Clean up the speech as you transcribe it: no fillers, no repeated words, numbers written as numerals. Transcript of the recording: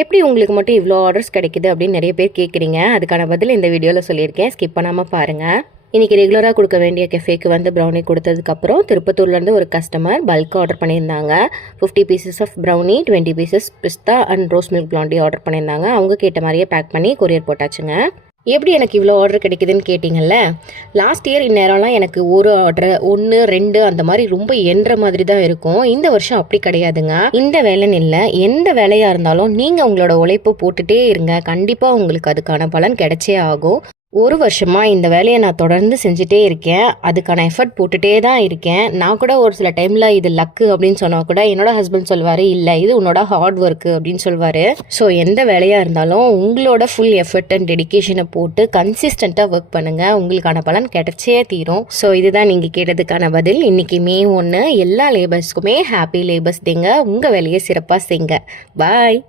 எப்படி உங்களுக்கு மட்டும் இவ்வளோ ஆர்டர்ஸ் கிடைக்குது அப்படின்னு நிறைய பேர் கேட்குறீங்க. அதுக்கான பதில் இந்த வீடியோவில் சொல்லியிருக்கேன். ஸ்கிப் பண்ணாமல் பாருங்கள். இன்றைக்கி ரெகுலராக கொடுக்க வேண்டிய கெஃபேக்கு வந்து ப்ரௌனி கொடுத்ததுக்கப்புறம் திருப்பத்தூர்லேருந்து ஒரு கஸ்டமர் பல்க் ஆர்டர் பண்ணியிருந்தாங்க. 50 பீசஸ் ஆஃப் ப்ரௌனி, 20 பீசஸ் பிஸ்தா and rose milk blondie order பண்ணியிருந்தாங்க. அவங்க கேட்ட மாதிரியே பேக் பண்ணி கொரியர் போட்டாச்சுங்க. எப்படி எனக்கு இவ்வளோ ஆர்டர் கிடைக்குதுன்னு கேட்டிங்கல்ல, லாஸ்ட் இயர் இந்நேரம்லாம் எனக்கு ஒரு ஆர்டர் 1 2 அந்த மாதிரி ரொம்ப எண்ணுற மாதிரி தான் இருக்கும். இந்த வருஷம் அப்படி கிடையாதுங்க. இந்த வேலைன்னு இல்லை, எந்த வேலையாக இருந்தாலும் நீங்கள் உங்களோட உழைப்பு போட்டுகிட்டே இருங்க. கண்டிப்பாக உங்களுக்கு அதுக்கான பலன் கிடைச்சே ஆகும். ஒரு வருஷமாக இந்த வேலையை நான் தொடர்ந்து செஞ்சுட்டே இருக்கேன். அதுக்கான எஃபர்ட் போட்டுகிட்டே தான் இருக்கேன். நான் கூட ஒரு சில டைமில் இது லக்கு அப்படின்னு சொன்னால் கூட என்னோட ஹஸ்பண்ட் சொல்வார், இல்லை இது உன்னோட ஹார்ட் ஒர்க்கு அப்படின்னு சொல்வார். ஸோ எந்த வேலையாக இருந்தாலும் உங்களோட ஃபுல் எஃபர்ட் அண்ட் டெடிக்கேஷனை போட்டு கன்சிஸ்டண்ட்டாக ஒர்க் பண்ணுங்கள். உங்களுக்கான பலன் கிடைச்சே தீரும். ஸோ இதுதான் நீங்கள் கேட்டதுக்கான பதில். இன்றைக்கி மே 1 எல்லா லேபர்ஸ்க்குமே ஹாப்பி லேபர்ஸ் டேங்க. உங்கள் வேலையை சிறப்பாக செய்யுங்க. பாய்.